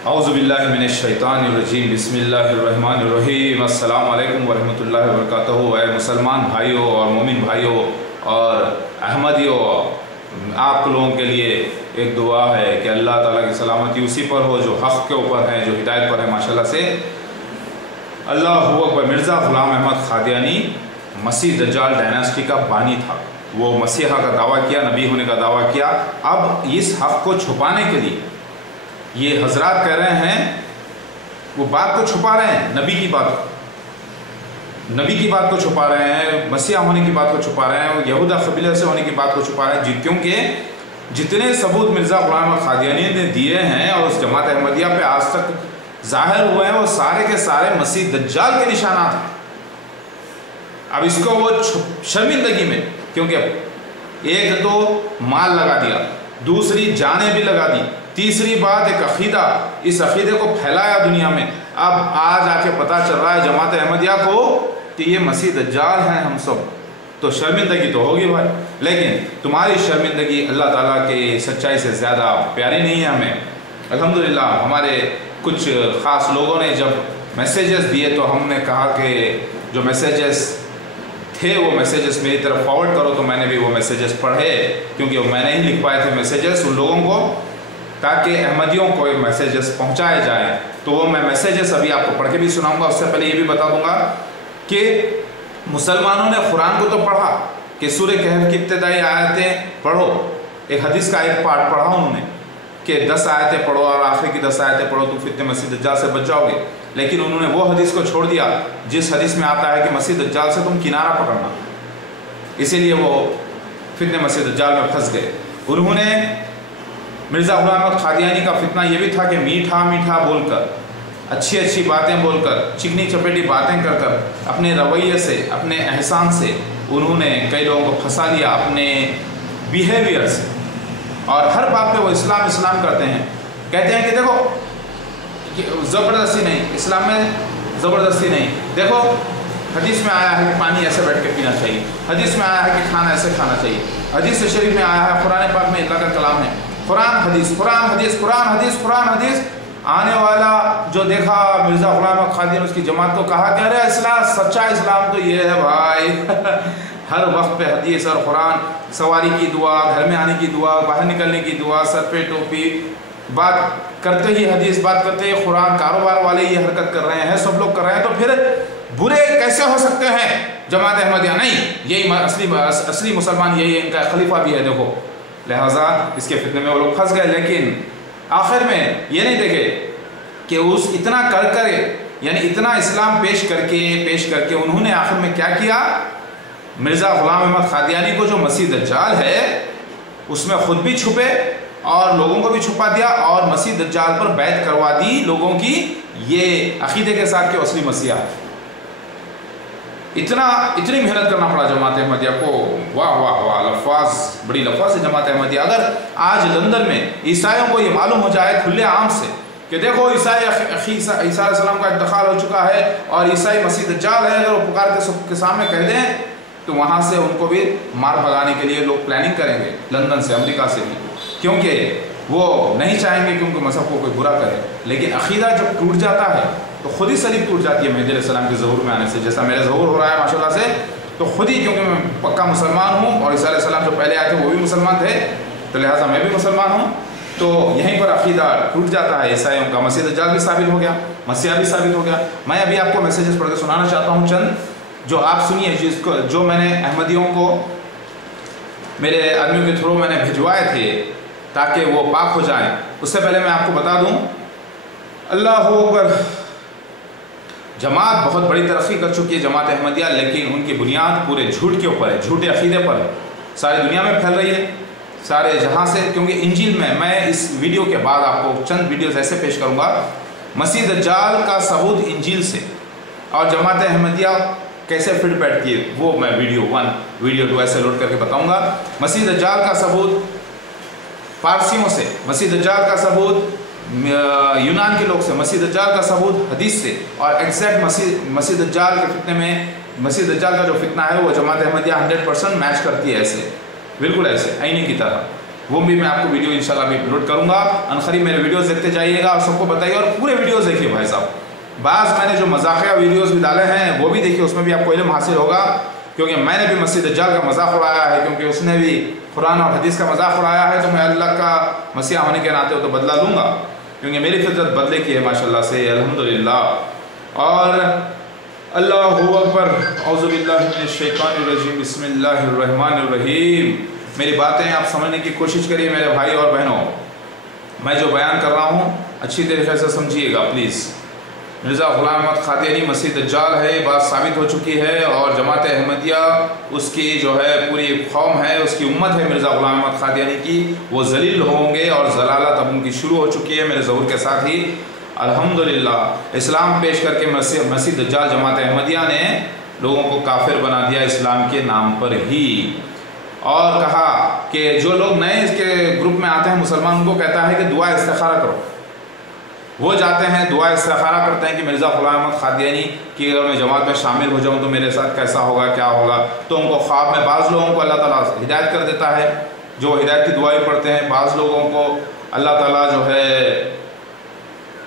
औज़ुबिल्लाहि मिनश्शैतानिर्रजीम बिस्मिल्लाहिर्रहमानिर्रहीम अस्सलामु अलैकुम वरहमतुल्लाहि वबरकातुहू। ऐ मुसलमान भाइयों और मोमिन भाइयों और अहमदियों, आप लोगों के लिए एक दुआ है कि अल्लाह ताला की सलामती उसी पर हो जो हक़ के ऊपर है, जो हिदायत पर है। माशाल्लाह से अल्लाहु अकबर। मिर्ज़ा ग़ुलाम अहमद क़ादियानी मसीह दज्जाल डायनास्टी का बानी था। वो मसीहा का दावा किया, नबी होने का दावा किया। अब इस हक़ को छुपाने के लिए ये हजरात कह रहे हैं, वो बात को छुपा रहे हैं, नबी की बात को छुपा रहे हैं, मसीहा होने की बात को छुपा रहे हैं, यहूदा कबीले से होने की बात को छुपा रहे हैं। क्योंकि जितने सबूत मिर्ज़ा ग़ुलाम क़ादियानी ने दिए हैं और उस जमात अहमदिया पे आज तक ज़ाहिर हुए हैं, वो सारे के सारे मसीह दज्जाल के निशानात हैं। अब इसको वो शर्मिंदगी में, क्योंकि एक तो माल लगा दिया, दूसरी जानें भी लगा दी, तीसरी बात एक अकीदा, इस अकीदे को फैलाया दुनिया में। अब आज आके पता चल रहा है जमात अहमदिया को कि ये मसीह दज्जाल हैं हम सब, तो शर्मिंदगी तो होगी भाई। लेकिन तुम्हारी शर्मिंदगी अल्लाह ताला के सच्चाई से ज़्यादा प्यारी नहीं है हमें। अल्हम्दुलिल्लाह हमारे कुछ ख़ास लोगों ने जब मैसेजेस दिए तो हमने कहा कि जो मैसेजेस थे वो मैसेजेस मेरी तरफ फॉरवर्ड करो, तो मैंने भी वो मैसेजेस पढ़े, क्योंकि मैंने ही लिख पाए थे मैसेजेस उन लोगों को, ताकि अहमदियों को ये मैसेजेस पहुंचाए जाएं। तो वो मैं मैसेजेस अभी आपको पढ़ के भी सुनाऊंगा। उससे पहले ये भी बता दूंगा कि मुसलमानों ने कुरान को तो पढ़ा कि सूरह कहफ की इब्तिदाई आयतें पढ़ो, एक हदीस का एक पार्ट पढ़ा उन्होंने कि 10 आयतें पढ़ो और आखिर की 10 आयतें पढ़ो तो फितने मसीह दज्जाल से बच जाओगे। लेकिन उन्होंने वो हदीस को छोड़ दिया जिस हदीस में आता है कि मसीह दज्जाल से तुम किनारा पकड़ना, इसीलिए वो फितने मसीह दज्जाल में फंस गए। उन्होंने मिर्ज़ा ग़ुलाम अहमद क़ादियानी का फितना ये भी था कि मीठा मीठा बोलकर, अच्छी अच्छी बातें बोलकर, चिकनी चपेटी बातें कर कर, अपने रवैये से, अपने एहसान से उन्होंने कई लोगों को फंसा लिया, अपने बिहेवियर से। और हर बात पे वो इस्लाम इस्लाम करते हैं, कहते हैं कि देखो ज़बरदस्ती नहीं, इस्लाम में ज़बरदस्ती नहीं। देखो हदीस में आया है कि पानी ऐसे बैठ के पीना चाहिए, हदीस में आया है कि खाना ऐसे खाना चाहिए, हदीस शरीफ में आया है, कुरान पाक में अल्लाह का कलाम है, कुरान हदीस, कुरान हदीस, कुरान हदीस, कुरान हदीस। आने वाला जो देखा मिर्ज़ा ग़ुलाम अहमद क़ादियानी उसकी जमात को कहा कि अरे इस्लाम, सच्चा इस्लाम तो ये है भाई हर वक्त पे हदीस और कुरान, सवारी की दुआ, घर में आने की दुआ, बाहर निकलने की दुआ, सर पे टोपी, बात करते ही हदीस, बात करते ही कुरान। कारोबार वाले ये हरकत कर रहे हैं, सब लोग कर रहे हैं, तो फिर बुरे कैसे हो सकते हैं जमात अहमदिया? नहीं, यही असली मुसलमान यही है, इनका खलीफा भी है। देखो लिहाजा इसके फितने में वो लोग फंस गए। लेकिन आखिर में ये नहीं देखे कि उस इतना कर यानी इतना इस्लाम पेश करके उन्होंने आखिर में क्या किया? मिर्ज़ा ग़ुलाम अहमद क़ादियानी को जो मसीह दज्जाल है उसमें खुद भी छुपे और लोगों को भी छुपा दिया और मसीह दज्जाल पर बैत करवा दी लोगों की, ये अकीदे के साथ कि असली मसीहा है। इतनी मेहनत करना पड़ा जमात अहमदिया को। वाह वाह वाह, लफाज, बड़ी लफाज है जमात अहमदिया। अगर आज लंदन में ईसाइयों को ये मालूम हो जाए खुले आम से कि देखो ईसा अलैहिस्सलाम का इंतकाल हो चुका है और ईसाई मसीह दज्जाल है, अगर वो पुकार के सबके सामने कह दें तो वहाँ से उनको भी मार भगाने के लिए लोग प्लानिंग करेंगे, लंदन से, अमेरिका से भी, क्योंकि वो नहीं चाहेंगे कि उनको मज़हब को कोई बुरा करे। लेकिन अकीदा जब टूट जाता है तो खुद ही सलीब टूट जाती है मेहदी अलैहिस्सलाम के ज़हूर में आने से, जैसा मेरा ज़हूर हो रहा है माशाल्लाह से। तो खुद ही, क्योंकि मैं पक्का मुसलमान हूँ और ईसा अलैहिस्सलाम जो पहले आए थे वो भी मुसलमान थे, तो लिहाजा मैं भी मुसलमान हूँ, तो यहीं पर अकीदा टूट जाता है ईसाइयों का। मसीह दज्जाल भी साबित हो गया, मसीहा भी साबित हो गया। मैं अभी आपको मैसेजेस पढ़ के सुनाना चाहता हूँ चंद, जो आप सुनिए, जिसको जो मैंने अहमदियों को मेरे आदमियों के थ्रू मैंने भिजवाए थे ताकि वो पाक हो जाएं। उससे पहले मैं आपको बता दूं, अल्लाहु अकबर, जमात बहुत बड़ी तरक्की कर चुकी है जमात अहमदिया, लेकिन उनकी बुनियाद पूरे झूठ के ऊपर है, झूठे अकीदे पर है, सारी दुनिया में फैल रही है, सारे जहां से। क्योंकि इंजील में, मैं इस वीडियो के बाद आपको चंद वीडियोस ऐसे पेश करूंगा मसीह दज्जाल का सबूत इंजील से, और जमात अहमदिया कैसे फिट बैठती है, वो मैं वीडियो 1 वीडियो 2 ऐसे लोड करके बताऊंगा। मसीह दज्जाल का सबूत पारसियों से, मसीह दज्जाल का सबूत यूनान के लोग से, मसीह दज्जाल का सबूत हदीस से, और एग्जैक्ट मसीह दज्जाल के फितने में, मसीह दज्जाल का जो फितना है वो जमात अहमदिया 100% मैच करती है, ऐसे बिल्कुल ऐसे आईने की तरह। वो भी मैं आपको वीडियो इंशाल्लाह भी अपलोड करूँगा। अनकरीब मेरे वीडियोस देखते जाइएगा और सबको बताइए, और पूरे वीडियोस देखिए भाई साहब। बाज़ मैंने जो मजाकिया वीडियोस भी डाले हैं वो भी देखिए, उसमें भी आपको इल्म हासिल होगा, क्योंकि मैंने भी मसीह दज्जाल का मजाक उड़ाया है, क्योंकि उसने भी कुरान और हदीस का मजाक उड़ाया है। तो मैं अल्लाह का मसीहा होने के नाते तो बदला लूँगा, क्योंकि मेरी फितरत बदले की है माशाल्लाह से, अल्हम्दुलिल्लाह। और अल्लाहु अकबर, औज़ु बिल्लाहि मिनश शैतानिर रजीम, बिस्मिल्लाहिर रहीम। मेरी बातें आप समझने की कोशिश करिए मेरे भाई और बहनों। मैं जो बयान कर रहा हूँ अच्छी तरीके से समझिएगा प्लीज़। मिर्ज़ा ग़ुलाम अहमद क़ादियानी मसीह दज्जाल है, बात साबित हो चुकी है, और जमात अहमदिया उसकी जो है पूरी कौम है, उसकी उम्मत है मिर्ज़ा ग़ुलाम अहमद क़ादियानी की, वो ज़लील होंगे और ज़लालत अब उनकी शुरू हो चुकी है मेरे ज़हूर के साथ ही। अल्हम्दुलिल्लाह इस्लाम पेश करके मसीह दज्जाल जमात अहमदिया ने लोगों को काफिर बना दिया इस्लाम के नाम पर ही, और कहा कि जो लोग नए इसके ग्रुप में आते हैं मुसलमान, उनको कहता है कि दुआ इस्तिखारा करो। वो जाते हैं दुआ इस्तिखारा करते हैं कि मिर्ज़ा ग़ुलाम अहमद क़ादियानी की अगर मैं जमात में शामिल हो जाऊं तो मेरे साथ कैसा होगा, क्या होगा। तो उनको ख्वाब में बाज़ लोगों को अल्लाह ताला हिदायत कर देता है, जो हिदायत की दुआएं पढ़ते हैं। बाज़ लोगों को अल्लाह ताला जो है,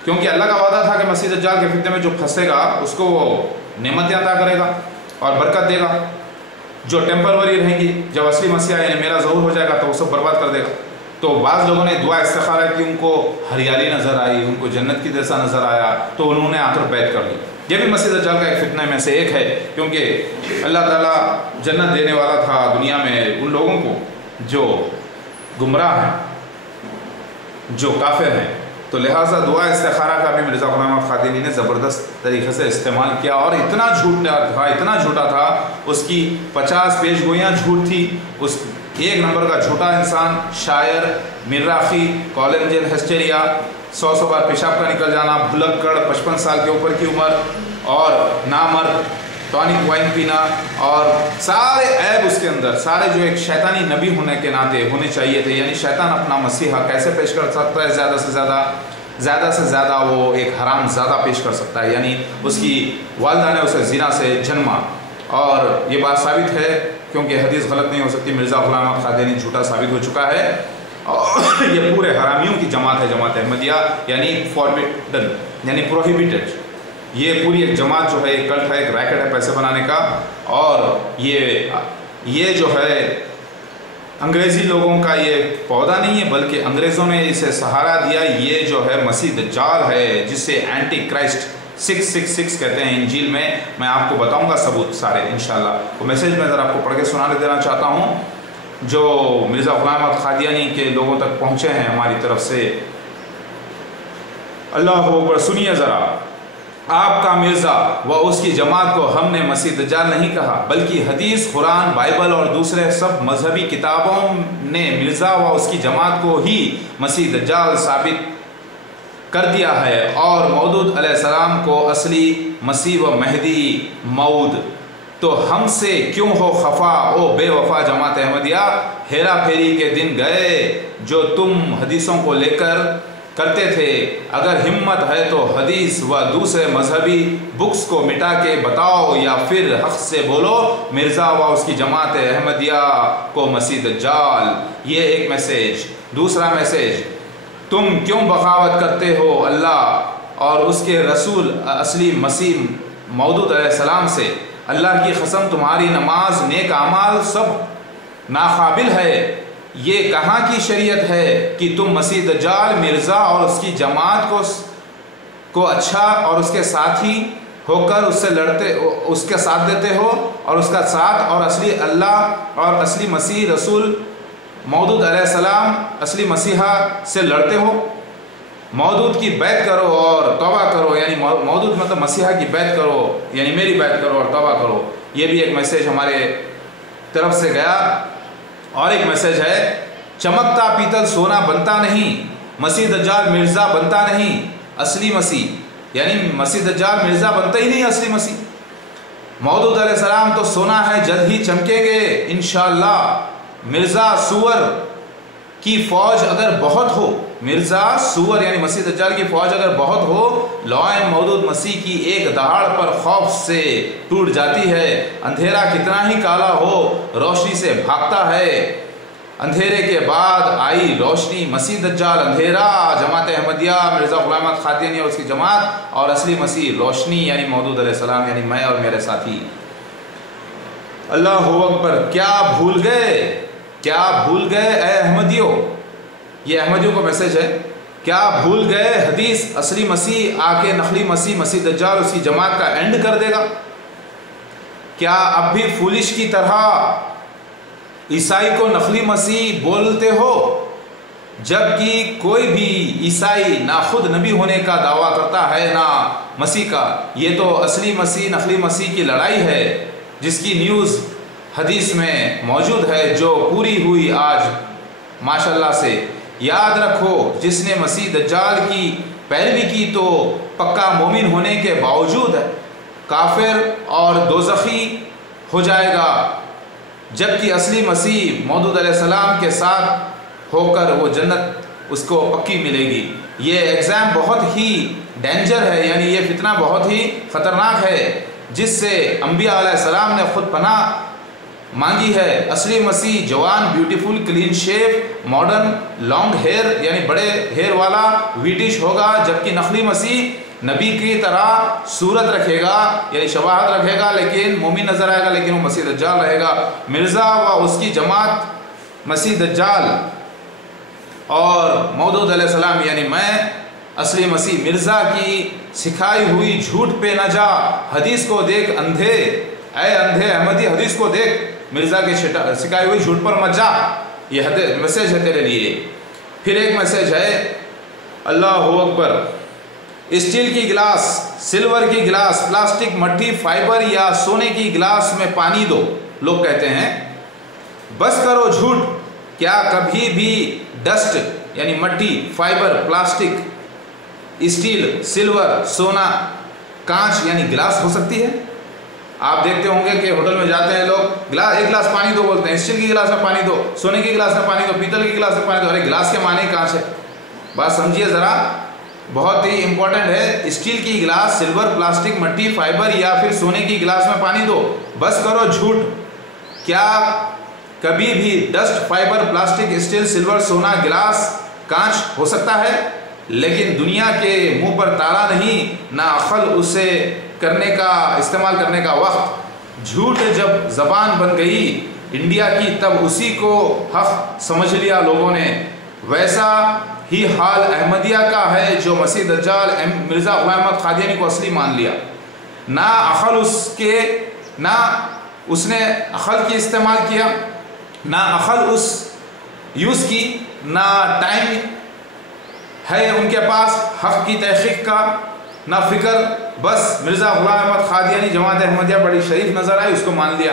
क्योंकि अल्लाह का वादा था कि मसीह दज्जाल के फितने में जो फंसेगा उसको वो नेमतें अता करेगा और बरकत देगा, जो टेम्परवरी रहेंगी। जब असली मसीहा यानी मेरा ज़हूर हो जाएगा तो वो सब बर्बाद कर देगा। तो बाज़ लोगों ने दुआ इस्तिखारा की, उनको हरियाली नज़र आई, उनको जन्नत की जैसा नज़र आया, तो उन्होंने आकर बैत कर ली। ये भी मसीह दज्जाल का एक फितने में से एक है, क्योंकि अल्लाह ताला जन्नत देने वाला था दुनिया में उन लोगों को जो गुमराह हैं, जो काफिर हैं। तो लिहाजा दुआ इस्तिखारा का भी मिर्ज़ा ग़ुलाम अहमद क़ादियानी ने ज़बरदस्त तरीके से इस्तेमाल किया, और इतना झूठा था, उसकी 50 पेशगोइयाँ झूठ थी। उस एक नंबर का झूठा इंसान, शायर, मिर्राखी, कॉलेंजन हिस्टेरिया, 100 बार पेशाब का निकल जाना, भुलक्कड़, 55 साल के ऊपर की उम्र, और नामर्द, टॉनिक वाइन पीना, और सारे ऐब उसके अंदर, सारे जो एक शैतानी नबी होने के नाते होने चाहिए थे। यानी शैतान अपना मसीहा कैसे पेश कर सकता है, ज़्यादा से ज़्यादा वो एक हराम ज़्यादा पेश कर सकता है। यानी उसकी वालिदा ने उसे ज़िना से जन्मा, और ये बात साबित है, क्योंकि हदीस गलत नहीं हो सकती। मिर्ज़ा ग़ुलाम अहमद क़ादियानी झूठा साबित हो चुका है, और ये पूरे हरामियों की जमात है जमात अहमदिया, यानी फॉरबिडन यानी प्रोहिबिटेड। ये पूरी एक जमात जो है, एक कल्ट है, एक रैकेट है पैसे बनाने का। और ये जो है अंग्रेज़ी लोगों का ये पौधा नहीं है, बल्कि अंग्रेज़ों ने इसे सहारा दिया। ये जो है मसीह दज्जाल है, जिसे एंटी क्राइस्ट 666 कहते हैं इंजील में। मैं आपको बताऊंगा सबूत सारे इंशाल्लाह। वो मैसेज मैं ज़रा आपको पढ़ के सुनाने देना चाहता हूँ, जो मिर्ज़ा ग़ुलाम अहमद क़ादियानी के लोगों तक पहुँचे हैं हमारी तरफ से। अल्लाह अकबर, सुनिए ज़रा। आपका मिर्ज़ा व उसकी जमात को हमने मसीह दज्जाल नहीं कहा, बल्कि हदीस, कुरान, बाइबल और दूसरे सब मजहबी किताबों ने मिर्ज़ा व उसकी जमात को ही मसीह दज्जाल साबित कर दिया है, और मौदूद अलैहिस्सलाम को असली मसीह व महदी मऊद। तो हमसे क्यों हो खफा ओ बेवफा जमात अहमदिया, हेरा फेरी के दिन गए जो तुम हदीसों को लेकर करते थे। अगर हिम्मत है तो हदीस व दूसरे मजहबी बुक्स को मिटा के बताओ, या फिर हक से बोलो मिर्ज़ा व उसकी जमात अहमदिया को मसीह दज्जाल। ये एक मैसेज। दूसरा मैसेज, तुम क्यों बगावत करते हो अल्लाह और उसके रसूल असली मसीह मौदूद अलैहिस्सलाम से। अल्लाह की कसम तुम्हारी नमाज, नेक अमाल सब नाकाबिल है। ये कहाँ की शरीयत है कि तुम मसीह दज्जाल, मिर्ज़ा और उसकी जमात को अच्छा और उसके साथी होकर उससे लड़ते, उसके साथ देते हो, और उसका साथ और असली अल्लाह और असली मसीह रसूल मौदूद अलैहिस्सलाम असली मसीहा से लड़ते हो। मौदूद की बैत करो और तौबा करो, यानी मौदूद मतलब मसीहा की बैत करो, यानी मेरी बैत करो और तौबा करो। ये भी एक मैसेज हमारे तरफ से गया। और एक मैसेज है, चमकता पीतल सोना बनता नहीं, मसीह दज्जाल मिर्ज़ा बनता नहीं, असली मसीह यानी मसीह दज्जाल मिर्ज़ा बनता ही नहीं, असली मसीह मौदूद अलैहिस्सलाम तो सोना है, जल्द ही चमकेंगे इंशाअल्लाह। मिर्ज़ा सूअर की फ़ौज अगर बहुत हो, मिर्ज़ा सूअर यानी मसीह दज्जाल की फ़ौज अगर बहुत हो, लॉयन मौदूद मसीह की एक दहाड़ पर खौफ से टूट जाती है। अंधेरा कितना ही काला हो, रोशनी से भागता है। اندھیرے کے بعد آئی روشنی، مسیح دجال اندھیرا، جماعت احمدیہ، مرزا غلام احمد قادیانی اور اس کی جماعت، اور اصلی مسیح روشنی یعنی موعود علیہ السلام، یعنی میں اور میرے ساتھی۔ اللہ اکبر! کیا بھول گئے، کیا بھول گئے اے احمدیوں؟ یہ احمدیوں کو میسج ہے، کیا بھول گئے حدیث اصلی مسیح آ کے نقلی مسیح، مسیح دجال اس کی جماعت کا اینڈ کر دے گا؟ کیا اب بھی فولش کی طرح عیسائی کو نقلی مسیح بولتے ہو، جبکہ کوئی بھی عیسائی نہ خود نبی ہونے کا دعویٰ کرتا ہے نہ مسیح کا؟ یہ تو اصلی مسیح نقلی مسیح کی لڑائی ہے جس کی نیوز حدیث میں موجود ہے، جو پوری ہوئی آج ماشاءاللہ سے۔ یاد رکھو، جس نے مسیح دجال کی پیروی کی تو پکا مومن ہونے کے باوجود کافر اور دوزخی ہو جائے گا، جبکہ اصلی مسیح موعود علیہ السلام کے ساتھ ہو کر وہ جنت اس کو پکی ملے گی۔ یہ ایگزام بہت ہی ڈینجر ہے، یعنی یہ فتنہ بہت ہی خطرناک ہے، جس سے انبیاء علیہ السلام نے خود پناہ مانگی ہے۔ اصلی مسیح جوان، beautiful, clean shape, modern, long hair یعنی بڑے ہیئر والا، ویٹش ہوگا، جبکہ نقلی مسیح نبی کی طرح صورت رکھے گا یعنی شباہت رکھے گا، لیکن مومن نظر آئے گا، لیکن وہ مسیح دجال رہے گا۔ مرزا و اس کی جماعت مسیح دجال اور موعود علیہ السلام یعنی میں اصلی مسیح مرزا کی سکھائی ہوئی جھوٹ پہ نہ جا، حدیث کو دیکھ اندھے، اے اندھے احمدی حدیث کو دیکھ، مرزا کی سکھائی ہوئی جھوٹ پر مت جا۔ یہ میسیج ہے تیرے لیے۔ پھر ایک میسیج ہے، اللہ اکبر! اسٹیل کی گلاس، سلور کی گلاس، پلاسٹک، مٹی، فائبر یا سونے کی گلاس میں پانی دو، لوگ کہتے ہیں۔ بس کرو جھوٹ، کیا کبھی بھی ڈسٹ یعنی مٹی، فائبر، پلاسٹک، اسٹیل، سلور، سونا، کانچ یعنی گلاس ہو سکتی ہے؟ آپ دیکھتے ہوں گے کہ ہوٹل میں جاتے ہیں لوگ، ایک گلاس پانی دو بولتے ہیں، اسٹیل کی گلاس میں پانی دو، سونے کی گلاس میں پانی دو، پیتل کی گلاس میں پانی دو۔ ارے گلاس کے معنی کانچ ہے، بات سمجھیے ذرا، بہت ہی امپورٹنٹ ہے۔ اسٹیل کی گلاس، سلور، پلاسٹک، مٹی، فائبر یا پھر سونے کی گلاس میں پانی دو، بس کرو جھوٹ، کیا کبھی بھی dust, fibre, plastic, steel, silver, سونا، گلاس، کانچ ہو سکتا ہے؟ لیکن دنیا کے منہ پر تالا نہیں، نہ عقل اسے کرنے کا، استعمال کرنے کا وقت۔ جھوٹ جب زبان بن گئی انڈیا کی، تب اسی کو حق سمجھ لیا لوگوں نے۔ ویسا ہی حال احمدیہ کا ہے جو مسیح دجال مرزا غلام احمد قادیانی کو اصلی مان لیا۔ نہ عقل نہ اس نے عقل کی استعمال کیا، نہ عقل اس یوز کی، نہ ٹائم ہے ان کے پاس حق کی تحقیق کا، نہ فکر، بس مرزا غلام احمد قادیانی جماعت احمدیہ بڑی شریف نظر آئی، اس کو مان لیا۔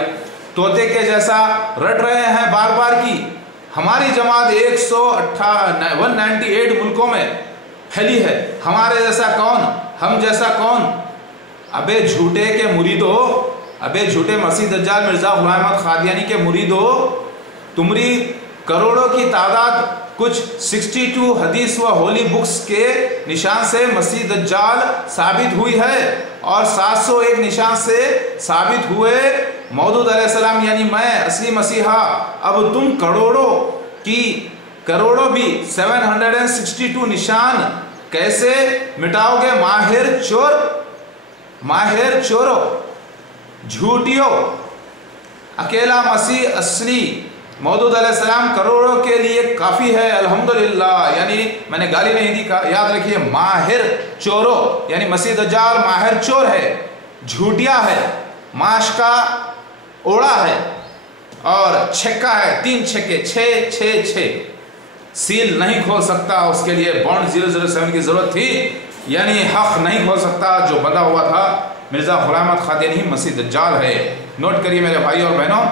طوطے کے جیسا رٹ رہے ہیں بار بار کی، ہماری جماعت 198 ملکوں میں پھیلی ہے، ہمارے جیسا کون، ہم جیسا کون؟ ابے جھوٹے کے مریدو، ابے جھوٹے مسیح دجال مرزا غلام احمد قادیانی کے مریدو، تمہاری کروڑوں کی تعداد کچھ 62 حدیث و ہولی بکس کے نشان سے مسیح دجال ثابت ہوئی ہے، اور 701 نشان سے ثابت ہوئے موعود علیہ السلام یعنی میں اصلی مسیحا۔ اب تم کروڑوں بھی 762 نشان کیسے مٹاؤ گے؟ ماہر چورو، جھوٹیو! اکیلا مسیح اصلی موعود علیہ السلام کروڑوں کے لیے کافی ہے، الحمدللہ۔ یعنی میں نے گالی نہیں دی، یاد رکھیے، ماہر چورو یعنی مسیح دجال ماہر چور ہے، جھوٹیا ہے، ماش کا اوڑا ہے، اور چھکا ہے، 3 چھکے، 6 سیل نہیں کھول سکتا، اس کے لیے بانڈ 007 کی ضرورت تھی، یعنی حق نہیں کھول سکتا جو بندھا ہوا تھا۔ مرزا غلام احمد قادیانی مسیح دجال ہے، نوٹ کریے میرے بھائی اور بہنوں۔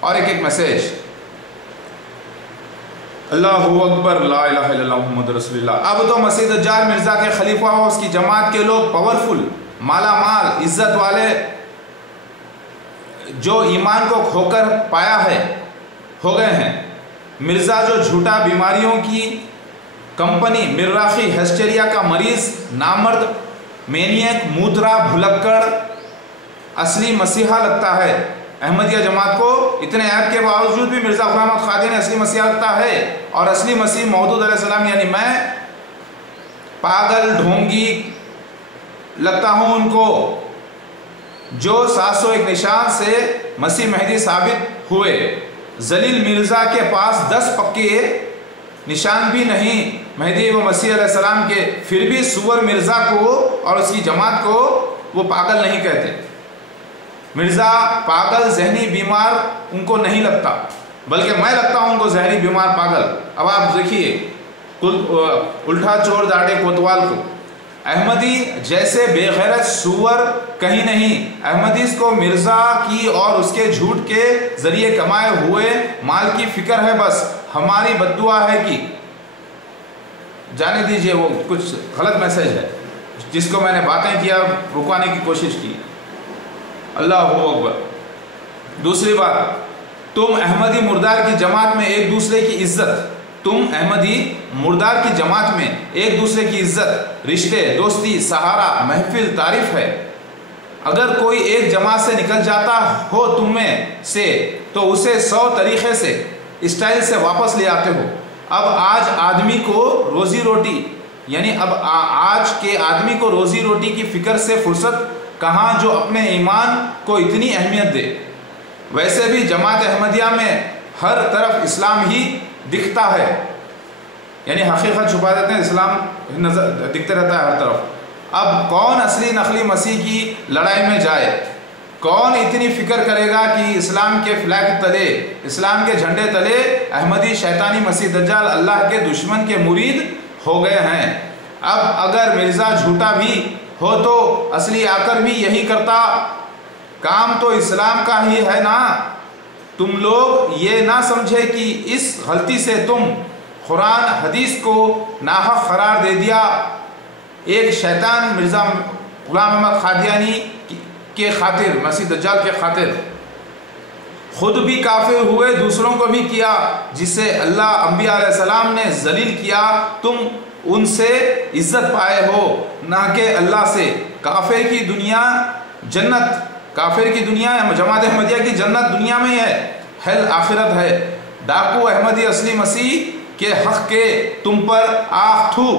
اور ایک میسیج، اللہ اکبر، لا الہ الا اللہ محمد رسول اللہ۔ اب تو مسیح دجال مرزا کے خلیفہ اور اس کی جماعت کے لوگ پاورفل، مالا مال، عزت والے، جو ایمان کو کھو کر پایا ہے، ہو گئے ہیں۔ مرزا جو جھوٹا بیماریوں کی کمپنی، مراخی، ہسٹیریا کا مریض، نامرد، مینیک، مودرا، بھلکڑ، اصلی مسیحا لگتا ہے۔ احمدیہ جماعت کو اتنے عیب کے باوجود بھی مرزا غلام احمد قادیانی اصلی مسیح رکھتا ہے، اور اصلی مسیح موعود علیہ السلام یعنی میں پاگل ڈھونگی لگتا ہوں ان کو، جو 701 نشان سے مسیح مہدی ثابت ہوئے۔ ذلیل مرزا کے پاس 10 پکے نشان بھی نہیں مہدی و مسیح علیہ السلام کے، پھر بھی سور مرزا کو اور اس کی جماعت کو وہ پاگل نہیں کہتے۔ مرزا پاگل ذہنی بیمار ان کو نہیں لگتا، بلکہ میں لگتا ہوں ان کو ذہنی بیمار پاگل۔ اب آپ دیکھیے الٹا چور داڑے کوتوال کو، احمدی جیسے بے غیرت سور کہیں نہیں۔ احمدیز کو مرزا کی اور اس کے جھوٹ کے ذریعے کمائے ہوئے مال کی فکر ہے، بس ہماری بد دعا ہے کہ جانے دیجئے، وہ کچھ غلط میسج ہے جس کو میں نے باتیں کیا رکوانے کی کوشش کی۔ اللہ اکبر۔ دوسری بات، تم احمدی مردار کی جماعت میں ایک دوسرے کی عزت، تم احمدی مردار کی جماعت میں ایک دوسرے کی عزت، رشتے، دوستی، سہارا، محفل، تعریف ہے۔ اگر کوئی ایک جماعت سے نکل جاتا ہو تم میں سے تو اسے 100 طریقے سے اسٹائل سے واپس لے آتے ہو۔ اب آج آدمی کو روزی روٹی، یعنی اب آج کے آدمی کو روزی روٹی کی فکر سے فرصت کہاں جو اپنے ایمان کو اتنی اہمیت دے۔ ویسے بھی جماعت احمدیہ میں ہر طرف اسلام ہی دکھتا ہے، یعنی حقیقت چھپا دیتے ہیں، اسلام نظر دکھتے رہتا ہے ہر طرف۔ اب کون اصلی نقلی مسیح کی لڑائی میں جائے؟ کون اتنی فکر کرے گا کہ اسلام کے فلیگ تلے، اسلام کے جھنڈے تلے احمدی شیطانی مسیح دجال اللہ کے دشمن کے مرید ہو گئے ہیں؟ اب اگر مرزا جھوٹا بھی ہو تو اصلی آ کر بھی یہی کرتا، کام تو اسلام کا ہی ہے نا۔ تم لوگ یہ نہ سمجھے کہ اس غلطی سے تم قرآن حدیث کو ناحق قرار دے دیا۔ ایک شیطان مرزا غلام احمد قادیانی کے خاطر، مسیح دجال کے خاطر خود بھی کافر ہوئے، دوسروں کو بھی کیا، جسے اللہ انبیاء علیہ السلام نے ذلیل کیا، تم ان سے عزت پائے ہو نہ کہ اللہ سے۔ کافر کی دنیا جنت، کافر کی دنیا جماعت احمدیہ کی جنت دنیا میں ہے، ہیل آخرت ہے۔ ڈاکو احمدی اصلی مسیح کے حق کے تم پر آنکھ تھو،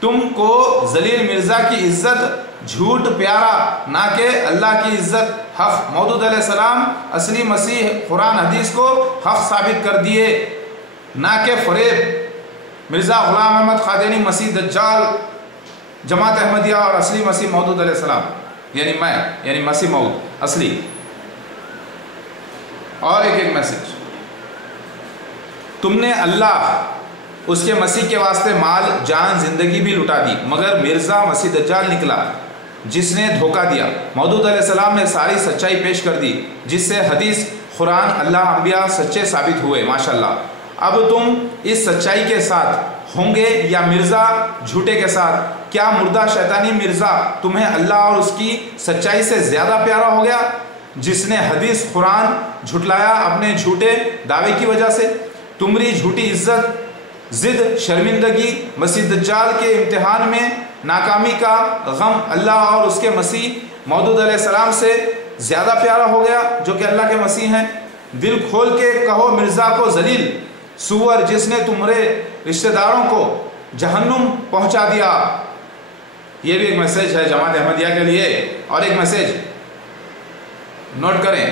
تم کو ذلیل مرزا کی عزت جھوٹ پیارا نہ کہ اللہ کی عزت حق۔ موعود علیہ السلام اصلی مسیح قرآن حدیث کو حق ثابت کر دیے، نہ کہ فریب۔ مرزا غلام احمد قادیانی مسیح دجال، جماعت احمدیہ اور اصلی مسیح موعود علیہ السلام یعنی میں، یعنی مسیح موعود اصلی۔ اور ایک میسج، تم نے اللہ اس کے مسیح کے واسطے مال، جان، زندگی بھی لٹا دی، مگر مرزا مسیح دجال نکلا جس نے دھوکہ دیا۔ موعود علیہ السلام نے ساری سچائی پیش کر دی، جس سے حدیث، قرآن، اللہ، انبیاء سچے ثابت ہوئے، ماشاءاللہ۔ اب تم اس سچائی کے ساتھ ہوں گے یا مرزا جھوٹے کے ساتھ؟ کیا مردہ شیطانی مرزا تمہیں اللہ اور اس کی سچائی سے زیادہ پیارا ہو گیا، جس نے حدیث، قرآن جھٹلایا اپنے جھوٹے دعوے کی وجہ سے؟ تمہاری جھوٹی عزت، ضد، شرمندگی، مسیح دجال کے امتحان میں ناکامی کا غم اللہ اور اس کے مسیح موعود علیہ السلام سے زیادہ پیارا ہو گیا جو کہ اللہ کے مسیح ہیں؟ دل کھول کے کہو مرزا کو ذلیل سور، جس نے تمہارے رشتہ داروں کو جہنم پہنچا دیا۔ یہ بھی ایک میسج ہے جماعت احمدیہ کے لیے۔ اور ایک میسج نوٹ کریں،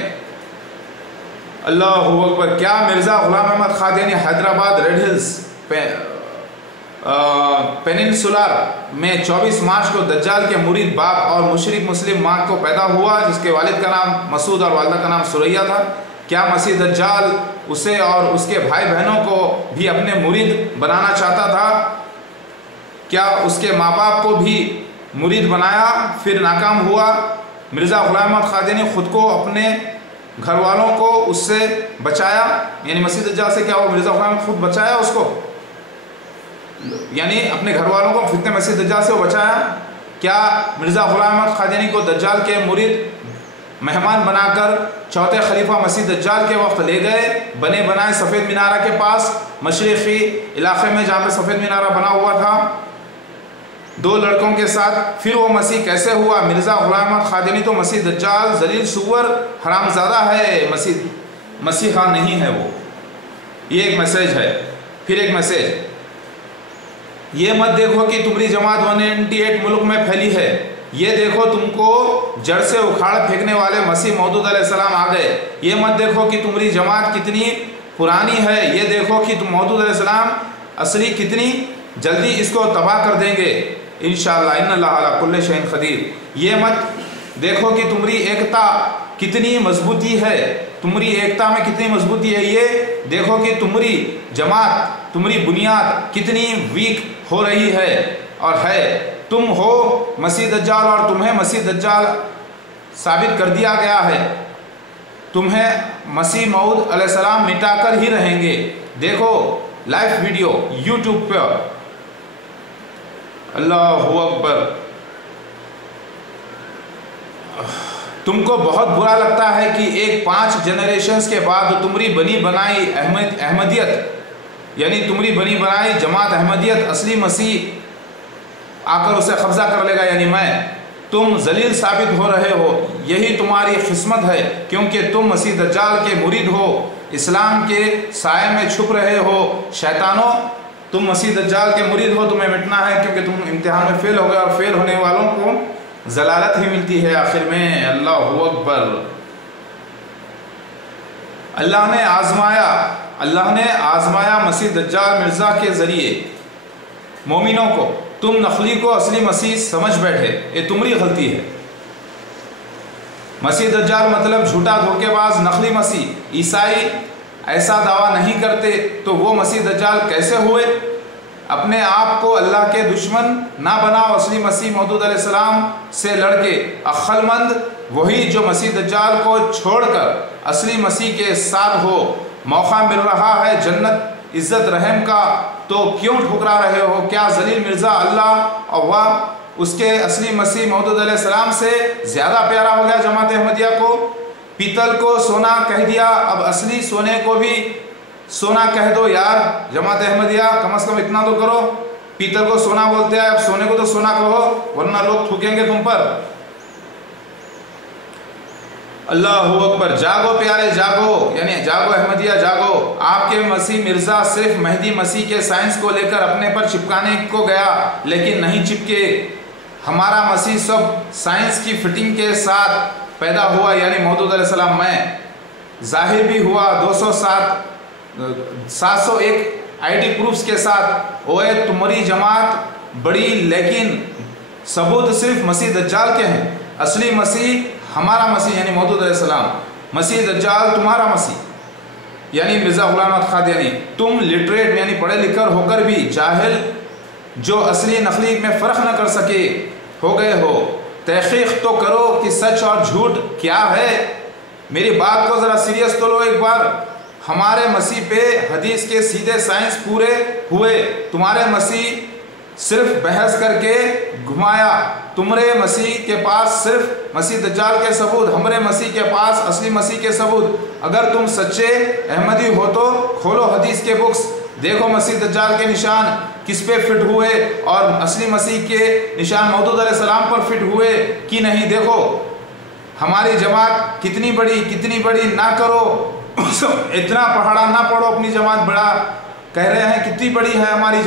اللہ اکبر، کیا مرزا غلام احمد قادیانی حیدرآباد ریڈ ہلز پیننسولار میں 24 مارچ کو دجال کے مرید باپ اور مشرک مسلم ماں کو پیدا ہوا، جس کے والد کا نام مسعود اور والدہ کا نام سریہ تھا؟ کیا مسیح دجال اسے اور اس کے بھائی بہنوں کو بھی اپنے مرید بنانا چاہتا تھا؟ کیا اس کے ماں باپ کو بھی مرید بنایا پھر ناکام ہوا؟ مرزا غلام احمد قادیانی خود کو، اپنے گھر والوں کو اس سے بچایا، یعنی مسیح دجال سے کیا وہ مرزا غلام خود بچایا اس کو، یعنی اپنے گھر والوں کو فتنہ مسیح دجال سے وہ بچایا؟ کیا مرزا غلام احمد قادیانی کو دجال کے مرید مہمان بنا کر چوتھے خلیفہ مسیح دجال کے وقت لے گئے بنے بنائے سفید مینارہ کے پاس، مشرقی علاقے میں جہاں پہ سفید مینارہ بنا ہوا تھا؟ 2 लड़कों के साथ। फिर वो मसीह कैसे हुआ? मिर्ज़ा ग़ुलाम अहमद क़ादियानी तो मसीह दज्जाल ज़लील सुअर हरामज़ादा है, मसीहा नहीं है वो। ये एक मैसेज है। फिर एक मैसेज, ये मत देखो कि तुम्हारी जमात 198 मुल्क में फैली है, ये देखो तुमको जड़ से उखाड़ फेंकने वाले मसीह मौदूद अलैहिस्सलाम आ गए। ये मत देखो कि तुम्हारी जमात कितनी पुरानी है, ये देखो कि तुम मौदूद अलैहिस्सलाम असली कितनी जल्दी इसको तबाह कर देंगे इंशाअल्लाह, इन्नल्लाह अला कुल्लि शैइन क़दीर। ये मत देखो कि तुम्हारी एकता कितनी मजबूती है, तुम्हारी एकता में कितनी मजबूती है, ये देखो कि तुम्हारी जमात, तुम्हारी बुनियाद कितनी वीक हो रही है और है। तुम हो मसीह दज्जाल और तुम्हें मसीह दज्जाल साबित कर दिया गया है, तुम्हें मसीह मऊद अलैहिस्सलाम मिटाकर ही रहेंगे। देखो लाइव वीडियो यूट्यूब पर। अल्लाहु अकबर। तुमको बहुत बुरा लगता है कि एक 5 जनरेशन्स के बाद तुम्हारी बनी बनाई अहमदियत, यानी तुम्हारी बनी बनाई जमात अहमदियत असली मसीह आकर उसे कब्जा कर लेगा, यानी तुम जलील साबित हो रहे हो। यही तुम्हारी किस्मत है, क्योंकि तुम मसीह दज्जाल के मुरीद हो, इस्लाम के साए में छुप रहे हो। शैतानों, तुम मसीह दज्जाल के मुरीद हो, तुम्हें मिटना है, क्योंकि तुम इम्तिहान में फेल हो गए और फेल होने वालों को जलालत ही मिलती है आखिर में। अल्लाहु अकबर। अल्लाह ने आजमाया मसीह दज्जाल मिर्ज़ा के ज़रिए मोमिनों को। तुम नकली को असली मसीह समझ बैठे, ये तुम्हारी गलती है। मसीह दज्जाल मतलब झूठा धोखेबाज नकली मसीह। ईसाई ऐसा दावा नहीं करते, तो वो मसीह दज्जाल कैसे हुए? अपने आप को अल्लाह के दुश्मन ना बनाओ। असली मसीह मौदूद अलैहिस्सलाम से लड़के अक्लमंद वही जो मसीह दज्जाल को छोड़कर असली मसीह के साथ हो। मौका मिल रहा है जन्नत, इज्जत, रहम का, तो क्यों ठुकरा रहे हो? क्या जलील मिर्ज़ा अल्लाह और वह उसके असली मसीह मौदूद अलैहिस्सलाम से ज़्यादा प्यारा हो गया जमात अहमदिया को? पीतल को सोना कह दिया, अब असली सोने को भी सोना कह दो यार जमात अहमदिया, कम से कम इतना तो करो। पीतल को सोना बोलते हैं, अब सोने को तो सोना कहो, वरना लोग थूकेंगे तुम पर। अल्लाहु अकबर। जागो प्यारे जागो, यानी जागो अहमदिया जागो। आपके मसीह मिर्ज़ा सिर्फ मेहदी मसीह के साइंस को लेकर अपने पर चिपकाने को गया, लेकिन नहीं चिपके। हमारा मसीह सब साइंस की फिटिंग के साथ पैदा हुआ, यानी मौदूद अलैहिस्सलाम में जाहिर भी हुआ 701 आईडी प्रूफ्स के साथ। ओए तुम्हारी जमात बड़ी, लेकिन सबूत सिर्फ मसीह दज्जाल के हैं। असली मसीह हमारा मसीह यानी मौदूद अलैहिस्सलाम, मसीह दज्जाल तुम्हारा मसीह यानी मिर्ज़ा ग़ुलाम अहमद क़ादियानी। तुम लिटरेट यानी पढ़े लिखकर होकर भी जाहिल, जो असली नकली में फ़र्क न कर सके हो गए हो। तहक़ीक़ तो करो कि सच और झूठ क्या है। मेरी बात को ज़रा सीरियस तो लो एक बार। हमारे मसीह पे हदीस के सीधे साइंस पूरे हुए, तुम्हारे मसीह सिर्फ बहस करके घुमाया। तुम्हारे मसीह के पास सिर्फ मसीह दज्जाल के सबूत, हमारे मसीह के पास असली मसीह के सबूत। अगर तुम सच्चे अहमदी हो तो खोलो हदीस के बुक्स, देखो मसीह दज्जाल के निशान किस पे फिट हुए और असली मसीह के निशान मौदूद अलैहिस्सलाम पर फिट हुए कि नहीं। देखो हमारी जमात कितनी बड़ी ना करो इतना पहाड़ा ना पढ़ो। अपनी जमात बड़ा कह रहे हैं, कितनी बड़ी है हमारी